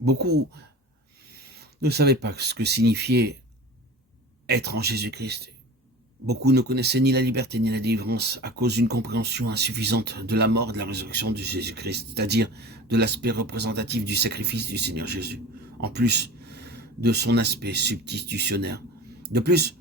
Beaucoup ne savaient pas ce que signifiait être en Jésus-Christ. Beaucoup ne connaissaient ni la liberté ni la délivrance à cause d'une compréhension insuffisante de la mort et de la résurrection de Jésus-Christ, c'est-à-dire de l'aspect représentatif du sacrifice du Seigneur Jésus, en plus de son aspect substitutionnaire. De plus,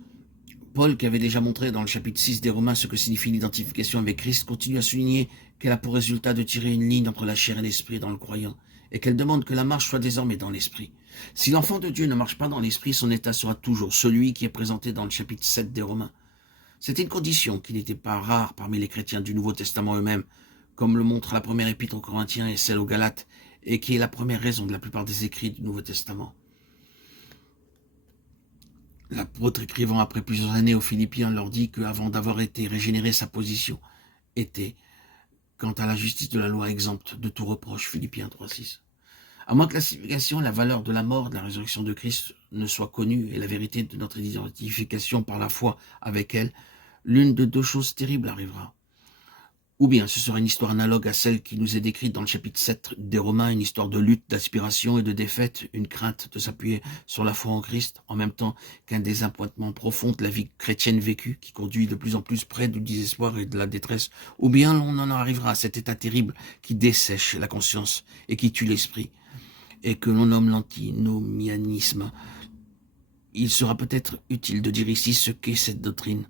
Paul, qui avait déjà montré dans le chapitre 6 des Romains ce que signifie l'identification avec Christ, continue à souligner qu'elle a pour résultat de tirer une ligne entre la chair et l'esprit dans le croyant, et qu'elle demande que la marche soit désormais dans l'esprit. Si l'enfant de Dieu ne marche pas dans l'esprit, son état sera toujours celui qui est présenté dans le chapitre 7 des Romains. C'était une condition qui n'était pas rare parmi les chrétiens du Nouveau Testament eux-mêmes, comme le montre la première épître aux Corinthiens et celle aux Galates, et qui est la première raison de la plupart des écrits du Nouveau Testament. L'apôtre écrivant après plusieurs années aux Philippiens leur dit qu'avant d'avoir été régénéré, sa position était, quant à la justice de la loi, exempte de tout reproche. Philippiens 3,6. À moins que la signification, la valeur de la mort, de la résurrection de Christ ne soit connue et la vérité de notre identification par la foi avec elle, l'une de deux choses terribles arrivera. Ou bien ce sera une histoire analogue à celle qui nous est décrite dans le chapitre 7 des Romains, une histoire de lutte, d'aspiration et de défaite, une crainte de s'appuyer sur la foi en Christ, en même temps qu'un désappointement profond de la vie chrétienne vécue, qui conduit de plus en plus près du désespoir et de la détresse. Ou bien on en arrivera à cet état terrible qui dessèche la conscience et qui tue l'esprit, et que l'on nomme l'antinomianisme. Il sera peut-être utile de dire ici ce qu'est cette doctrine.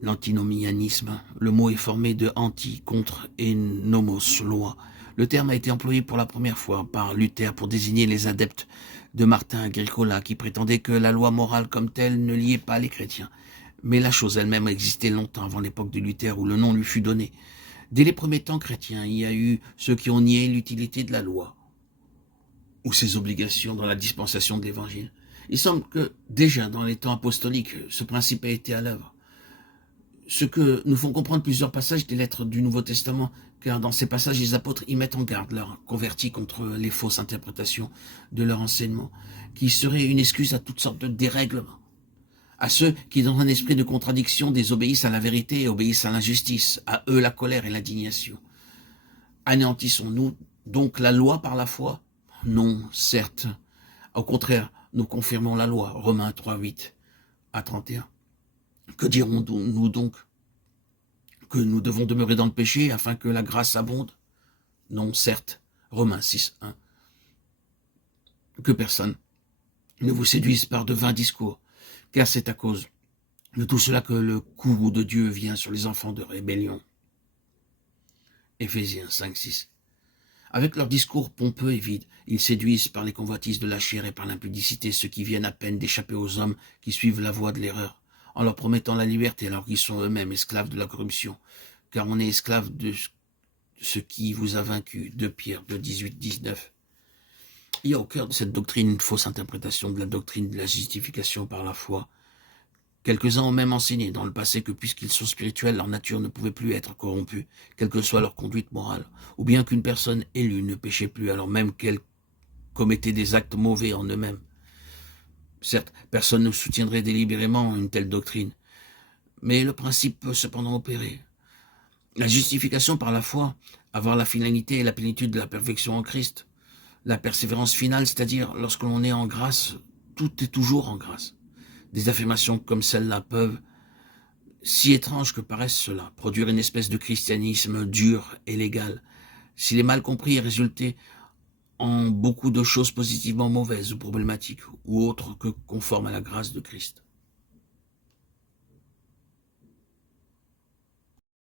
L'antinomianisme, le mot est formé de anti, contre et nomos, loi. Le terme a été employé pour la première fois par Luther pour désigner les adeptes de Martin Agricola qui prétendaient que la loi morale comme telle ne liait pas les chrétiens. Mais la chose elle-même existait longtemps avant l'époque de Luther où le nom lui fut donné. Dès les premiers temps chrétiens, il y a eu ceux qui ont nié l'utilité de la loi ou ses obligations dans la dispensation de l'Évangile. Il semble que déjà dans les temps apostoliques, ce principe a été à l'œuvre. Ce que nous font comprendre plusieurs passages des lettres du Nouveau Testament, car dans ces passages, les apôtres y mettent en garde leurs convertis contre les fausses interprétations de leur enseignement, qui seraient une excuse à toutes sortes de dérèglements. À ceux qui, dans un esprit de contradiction, désobéissent à la vérité et obéissent à l'injustice, à eux la colère et l'indignation. Anéantissons-nous donc la loi par la foi? Non, certes. Au contraire, nous confirmons la loi. Romains 3, 8 à 31. Que dirons-nous donc? Que nous devons demeurer dans le péché afin que la grâce abonde? Non, certes. Romains 6, 1. Que personne ne vous séduise par de vains discours, car c'est à cause de tout cela que le coup de Dieu vient sur les enfants de rébellion. Éphésiens 5, 6. Avec leurs discours pompeux et vides, ils séduisent par les convoitises de la chair et par l'impudicité ceux qui viennent à peine d'échapper aux hommes qui suivent la voie de l'erreur, en leur promettant la liberté alors qu'ils sont eux-mêmes esclaves de la corruption, car on est esclave de ce qui vous a vaincu. 2 Pierre 2, 18, 19. Il y a au cœur de cette doctrine une fausse interprétation de la doctrine de la justification par la foi. Quelques-uns ont même enseigné dans le passé que puisqu'ils sont spirituels, leur nature ne pouvait plus être corrompue, quelle que soit leur conduite morale, ou bien qu'une personne élue ne péchait plus alors même qu'elle commettait des actes mauvais en eux-mêmes. Certes, personne ne soutiendrait délibérément une telle doctrine, mais le principe peut cependant opérer. La justification par la foi, avoir la finalité et la plénitude de la perfection en Christ, la persévérance finale, c'est-à-dire lorsque l'on est en grâce, tout est toujours en grâce. Des affirmations comme celle-là peuvent, si étranges que paraissent cela, produire une espèce de christianisme dur et légal, s'il est mal compris et résulter en beaucoup de choses positivement mauvaises ou problématiques, ou autres que conformes à la grâce de Christ.